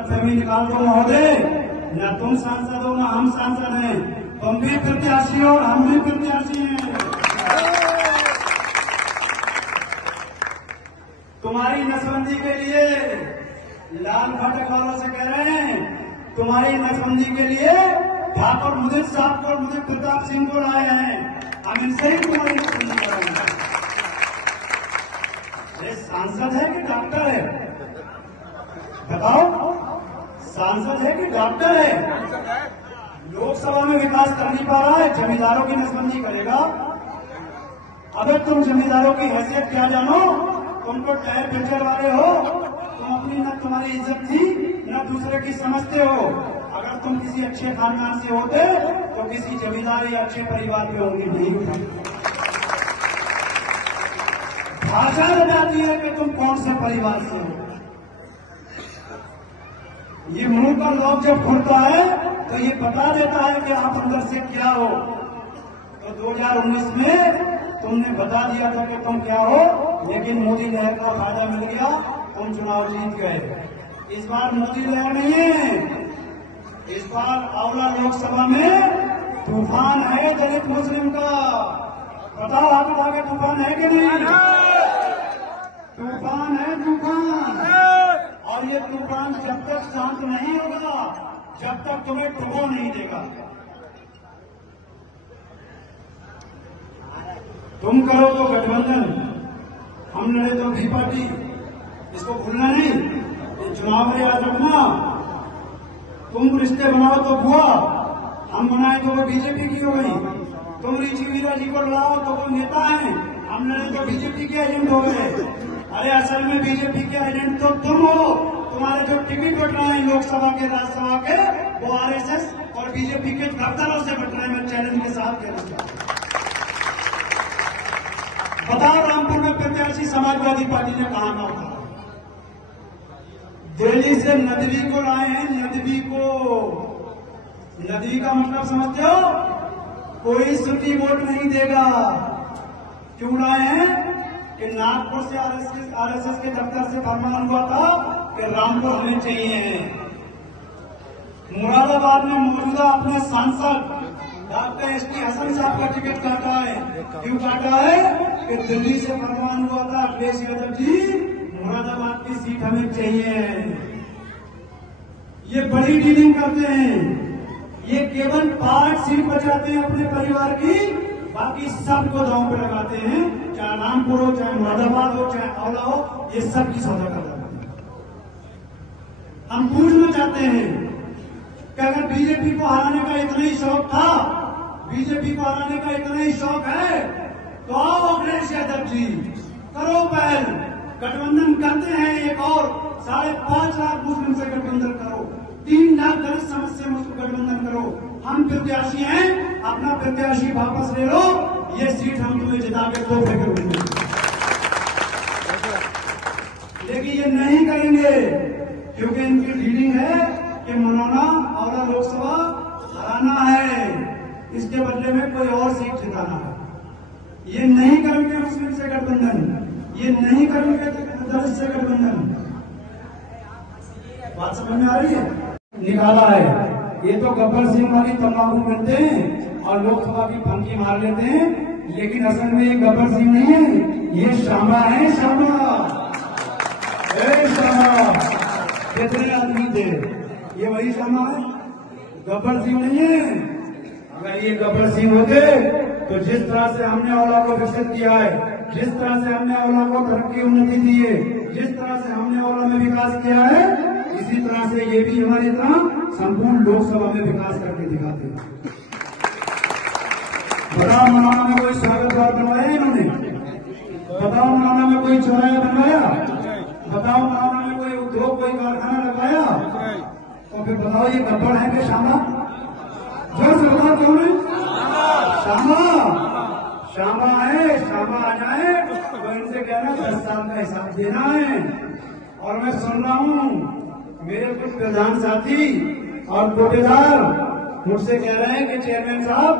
गलतफहमी निकाल दो महोदय, न तुम सांसद हो न हम सांसद हैं, तुम भी प्रत्याशी हो और हम भी प्रत्याशी हैं। तुम्हारी नसबंदी के लिए लाल फाटक वालों से कह रहे हैं, तुम्हारी नसबंदी के लिए ठाकुर मुदित साहब को, मुदित प्रताप सिंह को लाए हैं, हम इनसे ही तुम्हारी नसबंदी कर रहे हैं। ये सांसद है कि डॉक्टर है? बताओ, सांसद है कि डॉक्टर है? लोकसभा में विकास कर नहीं पा रहा है, जमींदारों की नसबंदी करेगा। अबे तुम जमींदारों की हैसियत क्या जानो? तुम तो टायर पंचर वाले हो, तुम अपनी न तुम्हारी इज्जत थी न दूसरे की समझते हो। अगर तुम किसी अच्छे खानदान से होते तो किसी जमींदार या अच्छे परिवार के होंगे नहीं। भाषा बताती है कि तुम कौन से परिवार से हो। ये मुंह का लॉक जब खुलता है तो ये बता देता है कि आप अंदर से क्या हो। तो 2019 में तुमने बता दिया था कि तुम क्या हो, लेकिन मोदी लहर का फायदा मिल गया, तुम चुनाव जीत गए। इस बार मोदी लहर नहीं है, इस बार आंवला लोकसभा में तूफान है दलित मुस्लिम का। बताओ हाथ उठा के, तूफान है कि नहीं? तूफान है, तूफान। और ये तूफान जब तक शांत नहीं होगा, जब तक तुम्हें डुबो नहीं देगा। तुम करो तो गठबंधन, हम लड़े तो भी पार्टी, इसको भूलना नहीं। ये चुनाव में याद रखना। तुम रिश्ते बनाओ तो बुआ, हम बनाए तो वो बीजेपी की हो गई। तुम ऋषि वीरा जी को लड़ाओ तो वो नेता है, हम लड़े तो बीजेपी के एजेंट हो गए। अरे असल में बीजेपी के एजेंट तो तुम हो। तुम्हारे जो टिकट बट रहे हैं लोकसभा के, राज्यसभा के, वो आरएसएस और बीजेपी के दफ्तरों से बट रहे हैं। मैं चैलेंज के साथ कहना चाहता हूं। बताओ रामपुर में प्रत्याशी समाजवादी पार्टी ने कहां का उठाया? दिल्ली से नदवी को लाए हैं, नदवी को। नदवी का मतलब समझते हो? कोई सुन्नी वोट नहीं देगा। क्यों लाए हैं? कि नागपुर से आरएसएस के दफ्तर से फरमान हुआ था कि रामपुर होने चाहिए। मुरादाबाद में मौजूदा अपने सांसद डॉक्टर एसटी हसन साहब का टिकट काटा है। क्यों काटा है? कि दिल्ली से फरमान हुआ था, अखिलेश यादव जी मुरादाबाद की सीट हमें चाहिए। ये बड़ी डीलिंग करते हैं। ये केवल 5 सीट बचाते हैं अपने परिवार की, बाकी सबको दांव पे लगाते हैं। चाहे रामपुर हो, चाहे मुरादाबाद हो, चाहे आंवला हो, ये सब की सौदा कर रहे हैं। हम पूछना चाहते हैं कि अगर बीजेपी को हराने का इतना ही शौक था, बीजेपी को हराने का इतना ही शौक है, तो आओ अखिलेश यादव जी, करो पहल, गठबंधन करते हैं। एक और 5.5 लाख मुस्लिम से गठबंधन करो, 3 लाख दलित समाज से गठबंधन करो। हम प्रत्याशी हैं, अपना प्रत्याशी वापस ले लो, ये सीट हम तुम्हें जिता के तोहफे करेंगे। लेकिन ये नहीं करेंगे क्योंकि इनकी डीलिंग है कि मनोना आंवला लोकसभा हराना है, इसके बदले में कोई और सीट जिताना है। ये नहीं करेंगे मुस्लिम से गठबंधन, ये नहीं करेंगे दलित से गठबंधन। बात समझ में आ रही है? निकाला है। ये तो गब्बर सिंह वाली तंबाकू मिलते हैं और लोकसभा की फंकी मार लेते हैं, लेकिन असल में ये गब्बर सिंह नहीं है, ये शामा है। शामा, शामा कितने आदमी थे? ये वही शामा है, गब्बर सिंह नहीं है। अगर ये गब्बर सिंह होते तो जिस तरह से हमने आंवला को विकसित किया है, जिस तरह से हमने आंवला को तरक्की उन्नति दी है, जिस तरह से हमने आंवला में विकास किया है, इसी तरह से ये भी हमारी तरह संपूर्ण लोकसभा में विकास करके दिखाते हैं। बताओ मनाना में कोई स्वागत द्वार बनवाया इन्होंने? बताओ मनाना में कोई चौराहा बनवाया? बताओ मनाना में कोई उद्योग, कोई कारखाना लगाया? तो फिर बताओ ये गब्बर है कि शामा? जो सरकार कौन है? शामा, शामा है। शामा आ जाए तो इनसे कहना 10 साल का हिसाब देना है। और मैं सुन रहा हूँ मेरे कुछ प्रधान साथी और कोटेदार मुझसे कह रहे हैं कि चेयरमैन साहब,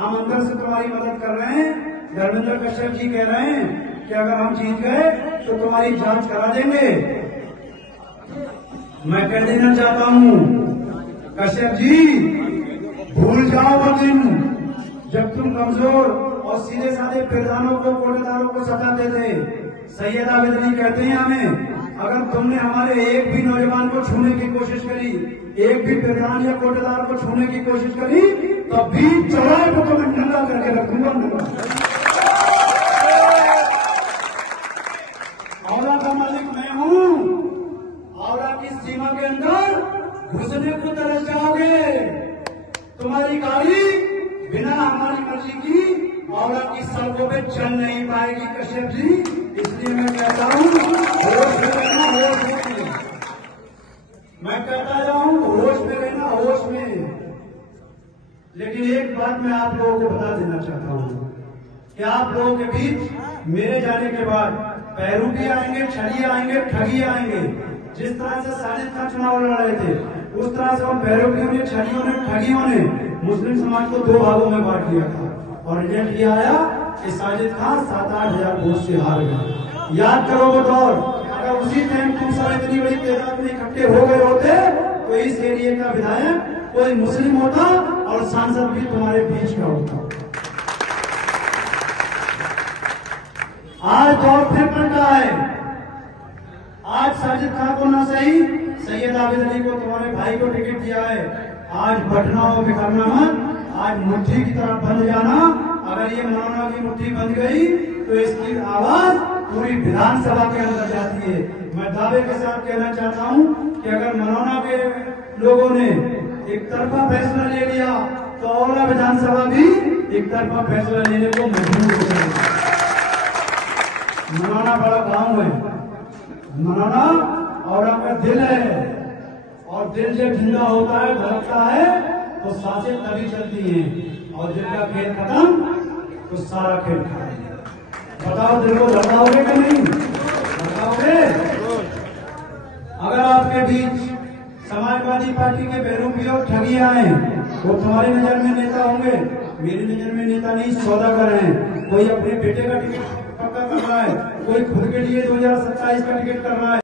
हम अंदर से तुम्हारी मदद कर रहे हैं। धर्मेंद्र कश्यप जी कह रहे हैं कि अगर हम जीत गए तो तुम्हारी जांच करा देंगे। मैं कह देना चाहता हूँ, कश्यप जी भूल जाओ वो दिन जब तुम कमजोर और सीधे साधे प्रधानों को, कोटेदारों को सताते थे। सैयद आबिद अली कहते हैं हमें, अगर तुमने हमारे एक भी नौजवान को छूने की कोशिश करी, एक भी प्रधान या कोटेदार को छूने की कोशिश करी, तो बीच चौराहे को तुम्हें नंगा करके रखूंगा। औला का मालिक मैं हूँ। औला की सीमा के अंदर घुसने को तरस जाओगे। तुम्हारी गाड़ी बिना हमारी मर्जी की औला की सड़कों पे चल नहीं पाएगी कश्यप जी। इसलिए मैं कहता हूँ होश में रहना, होश में। मैं कहता जाऊँ होश में रहना, होश में। लेकिन एक बात मैं आप लोगों को बता देना चाहता हूँ कि आप लोगों के बीच मेरे जाने के बाद पैरू भी आएंगे, छड़िए आएंगे, ठगी आएंगे। जिस तरह से साजिद खान चुनाव लड़ रहे थे, उस तरह से उन पैरोगियों ने, छड़ियों ने, ठगियों ने मुस्लिम समाज को दो भागों में बांट लिया था। और रिजल्ट ये आया कि साजिद खान 7-8 हजार वोट से हार गया। याद करो वो दौर, अगर उसी टाइम तुम सब इतनी बड़ी तादाद में इकट्ठे हो गए होते तो इस एरिया का विधायक कोई मुस्लिम होता और सांसद भी तुम्हारे बीच का होता। आज दौर फिर पलटा है। आज साजिद खान को ना सही, सैयद आबिद अली को, तुम्हारे भाई को टिकट दिया है। आज बटना और बिखरना मत, आज मुट्ठी की तरफ बंध जाना। अगर ये मौलाना की मुट्ठी बंध गई तो इसकी आवाज पूरी विधानसभा के अंदर जाती है। मैं दावे के साथ कहना चाहता हूं कि अगर मौलाना के लोगों ने एक तरफा फैसला ले लिया तो औला विधानसभा भी एक तरफा फैसला लेने को मजबूर हो जाएगी। मौलाना बड़ा गांव है, मौलाना औला का दिल है, और दिल जब जिंदा होता है, धड़कता है, तो सांसें तभी चलती हैं। और दिल का खेल खत्म तो सारा खेल खत्म। बताओ दिल को धड़काओगे कि नहीं? धड़काओगे? अगर आपके बीच समाजवादी पार्टी के बेरूपी और ठगी आए, वो तुम्हारी नजर में नेता होंगे, मेरी नजर में नेता नहीं, सौदागर हैं। कोई अपने बेटे का टिकट पक्का कर रहा है, कोई खुद के लिए 2027 का टिकट कर रहा है।